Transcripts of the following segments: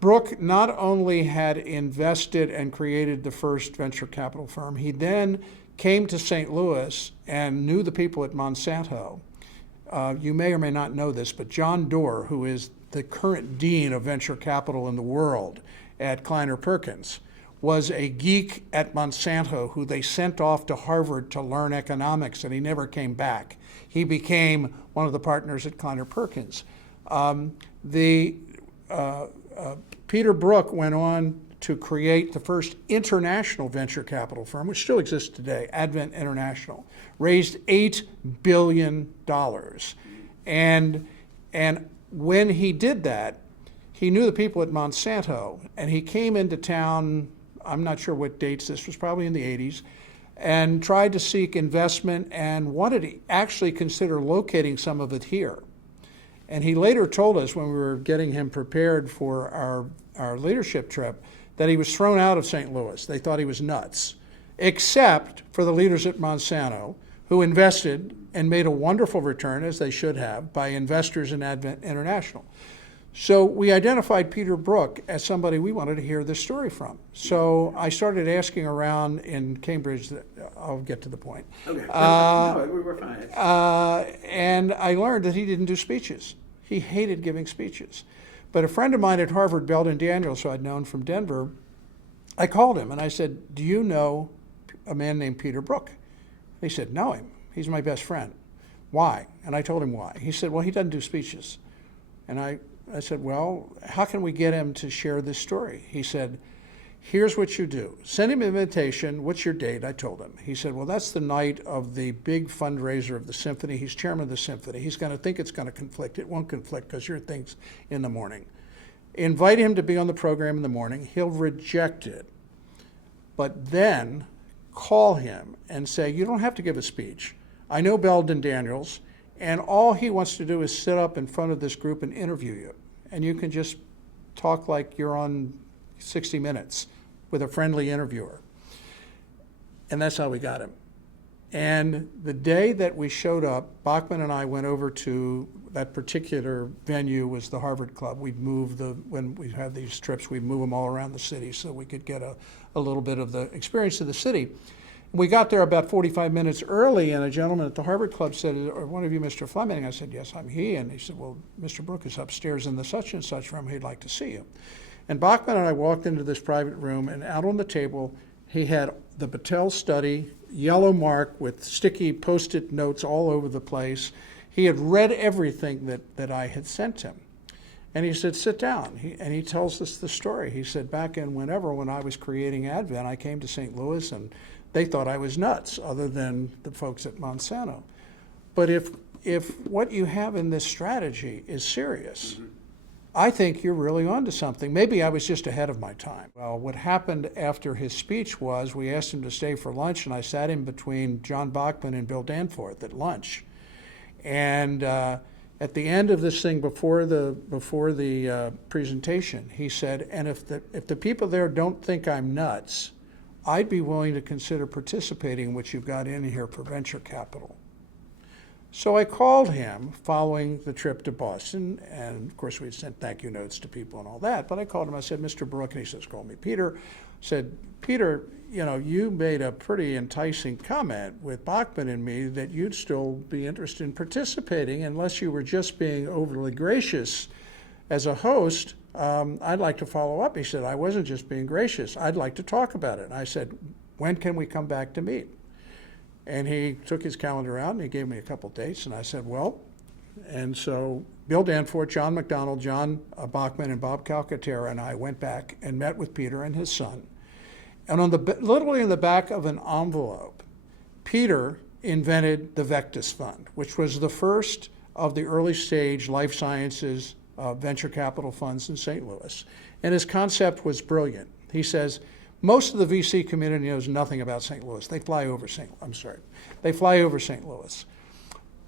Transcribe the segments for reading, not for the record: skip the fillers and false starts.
Brooke not only had invested and created the first venture capital firm, he then came to St. Louis and knew the people at Monsanto. You may or may not know this, but John Doerr, who is the current dean of venture capital in the world at Kleiner Perkins, was a geek at Monsanto who they sent off to Harvard to learn economics, and he never came back. He became one of the partners at Kleiner Perkins. Peter Brooke went on to create the first international venture capital firm, which still exists today, Advent International, raised $8 billion. And when he did that, he knew the people at Monsanto, and he came into town, I'm not sure what dates, this was probably in the 80s, and tried to seek investment and wanted to actually consider locating some of it here. And he later told us when we were getting him prepared for our leadership trip that he was thrown out of St. Louis. They thought he was nuts, except for the leaders at Monsanto, who invested and made a wonderful return, as they should have, by investors in Advent International. So we identified Peter Brooke as somebody we wanted to hear this story from. So I started asking around in Cambridge. I'll get to the point. Okay. No, we were fine. And I learned that he didn't do speeches. He hated giving speeches. But a friend of mine at Harvard, Belden Daniels, who I'd known from Denver, I called him and I said, "Do you know a man named Peter Brooke?" He said, "Know him. He's my best friend." "Why?" And I told him why. He said, "Well, he doesn't do speeches." And I said, "Well, how can we get him to share this story?" He said, "Here's what you do. Send him an invitation. What's your date?" I told him. He said, "Well, that's the night of the big fundraiser of the symphony. He's chairman of the symphony. He's going to think it's going to conflict. It won't conflict because your thing's in the morning. Invite him to be on the program in the morning. He'll reject it. But then call him and say, you don't have to give a speech. I know Belden Daniels, and all he wants to do is sit up in front of this group and interview you. And you can just talk like you're on 60 Minutes with a friendly interviewer." And that's how we got him. And the day that we showed up, Bachman and I went over to that particular venue, was the Harvard Club. We'd move when we had these trips, we'd move them all around the city so we could get a little bit of the experience of the city. We got there about 45 minutes early, and a gentleman at the Harvard Club said, "Are one of you Mr. Fleming?" I said, "Yes, I'm he." And he said, "Well, Mr. Brooke is upstairs in the such and such room. He'd like to see you." And Bachman and I walked into this private room, and out on the table, he had the Battelle study, yellow mark with sticky Post-it notes all over the place. He had read everything that I had sent him. And he said, "Sit down." And he tells us the story. He said, "Back in when I was creating Advent, I came to St. Louis, and they thought I was nuts, other than the folks at Monsanto. But if what you have in this strategy is serious, I think you're really onto something. Maybe I was just ahead of my time." Well, what happened after his speech was we asked him to stay for lunch, and I sat him between John Bachman and Bill Danforth at lunch. And at the end of this thing, before the presentation, he said, "And if the people there don't think I'm nuts, I'd be willing to consider participating in what you've got in here for venture capital." So I called him following the trip to Boston, and of course we'd sent thank you notes to people and all that, but I called him, I said, "Mr. Brooke," and he says, "Call me Peter." I said, "Peter, you made a pretty enticing comment with Bachman and me that you'd still be interested in participating unless you were just being overly gracious as a host. I'd like to follow up." He said, "I wasn't just being gracious. I'd like to talk about it." And I said, "When can we come back to meet?" And he took his calendar out and he gave me a couple dates, and I said, "Well," and so Bill Danforth, John McDonald, John Bachman, and Bob Calcaterra and I went back and met with Peter and his son. And literally in the back of an envelope, Peter invented the Vectis Fund, which was the first of the early stage life sciences venture capital funds in St. Louis. And his concept was brilliant. He says, most of the VC community knows nothing about St. Louis. They fly over St. Louis.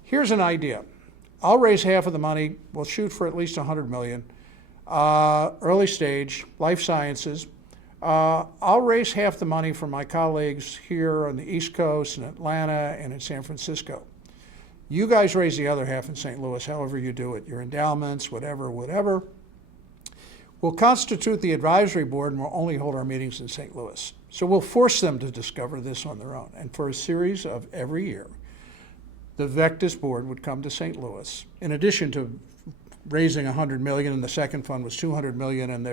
Here's an idea. I'll raise half of the money. We'll shoot for at least $100 million. Early stage, life sciences. I'll raise half the money from my colleagues here on the East Coast, in Atlanta, and in San Francisco. You guys raise the other half in St. Louis, however you do it, your endowments, whatever. We'll constitute the advisory board and we'll only hold our meetings in St. Louis. So we'll force them to discover this on their own. And for a series of every year, the Vectis board would come to St. Louis, in addition to raising $100 million, and the second fund was $200 million, and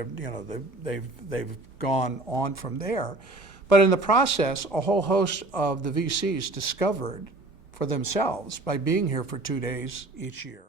they've gone on from there. But in the process, a whole host of the VCs discovered for themselves by being here for 2 days each year